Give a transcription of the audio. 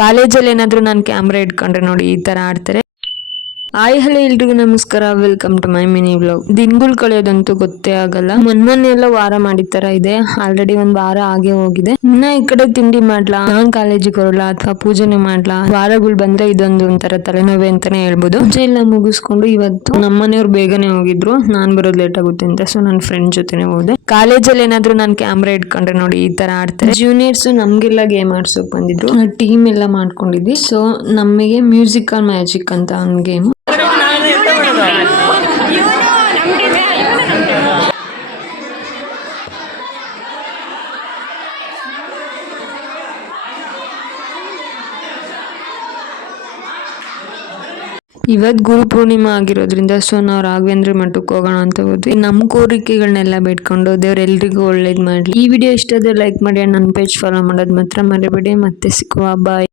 ಕಾಲೇಜಲ್ಲಿ ಏನಾದ್ರು ನಾನು ಕ್ಯಾಮ್ರಾ ಇಟ್ಕೊಂಡ್ರೆ ನೋಡಿ ಈ ತರ ಆಡ್ತಾರೆ. ಹಾಯ್ ಹಲೋ ಎಲ್ರಿಗೂ ನಮಸ್ಕಾರ, welcome to my mini vlog. ದಿನಗಳು ಕಳೆಯೋದಂತೂ ಗೊತ್ತೇ ಆಗಲ್ಲ. ಮೊನ್ನೆ ಎಲ್ಲ ವಾರ ಮಾಡಿದ ತರ ಇದೆ. ಆಲ್ರೆಡಿ ಒಂದ್ ವಾರ ಆಗಿ ಹೋಗಿದೆ. ಇನ್ನ ಈ ಕಡೆ ತಿಂಡಿ ಮಾಡ್ಲಾ, ನಾನ್ ಕಾಲೇಜಿಗೆ ಹೊರಡ್ಲಾ ಅಥವಾ ಪೂಜೆನೆ ಮಾಡ್ಲಾ, ವಾರಗಳು ಬಂದ್ರೆ ಇದೊಂದು ಒಂಥರ ತಲೆನೋವೆ ಅಂತಾನೆ ಹೇಳ್ಬೋದು. ಪೂಜೆ ಎಲ್ಲ ಮುಗಿಸ್ಕೊಂಡು ಇವತ್ತು ನಮ್ಮನೆಯವ್ರು ಬೇಗನೆ ಹೋಗಿದ್ರು, ನಾನ್ ಬರೋದ್ ಲೇಟ್ ಆಗುತ್ತೆ ಅಂತ. ಸೊ ನನ್ನ ಫ್ರೆಂಡ್ ಜೊತೆನೆ ಹೋದೆ. ಕಾಲೇಜಲ್ಲಿ ಏನಾದ್ರು ನಾನು ಕ್ಯಾಮ್ರಾ ಇಟ್ಕೊಂಡ್ರೆ ನೋಡಿ ಈ ತರ ಆಡ್ತಾರೆ. ಜೂನಿಯರ್ಸ್ ನಮ್ಗೆಲ್ಲ ಗೇಮ್ ಆಡ್ಸೋಕ್ ಬಂದಿದ್ರು, ಟೀಮ್ ಎಲ್ಲ ಮಾಡ್ಕೊಂಡಿದ್ವಿ. ಸೊ ನಮಗೆ ಮ್ಯೂಸಿಕಲ್ ಮ್ಯಾಜಿಕ್ ಅಂತ ಒಂದು ಗೇಮ್. ಇವತ್ ಗುರು ಪೂರ್ಣಿಮಾ ಆಗಿರೋದ್ರಿಂದ ಸೊ ನಾವು ರಾಘವೇಂದ್ರ ಮಠಕ್ಕೆ ಹೋಗೋಣ ಅಂತ ಹೋದ್ವಿ. ನಮ್ಮ ಕೋರಿಕೆಗಳನ್ನೆಲ್ಲ ಬೇಡ್ಕೊಂಡು ದೇವ್ರೆಲ್ರಿಗೂ ಒಳ್ಳೇದ್ ಮಾಡ್ಲಿ. ಈ ವಿಡಿಯೋ ಇಷ್ಟ ಆದ್ರೆ ಲೈಕ್ ಮಾಡಿ, ನನ್ನ ಪೇಜ್ ಫಾಲೋ ಮಾಡೋದು ಮಾತ್ರ ಮರಿಬೇಡಿ. ಮತ್ತೆ ಸಿಕ್ಕುವ, ಬಾಯ್.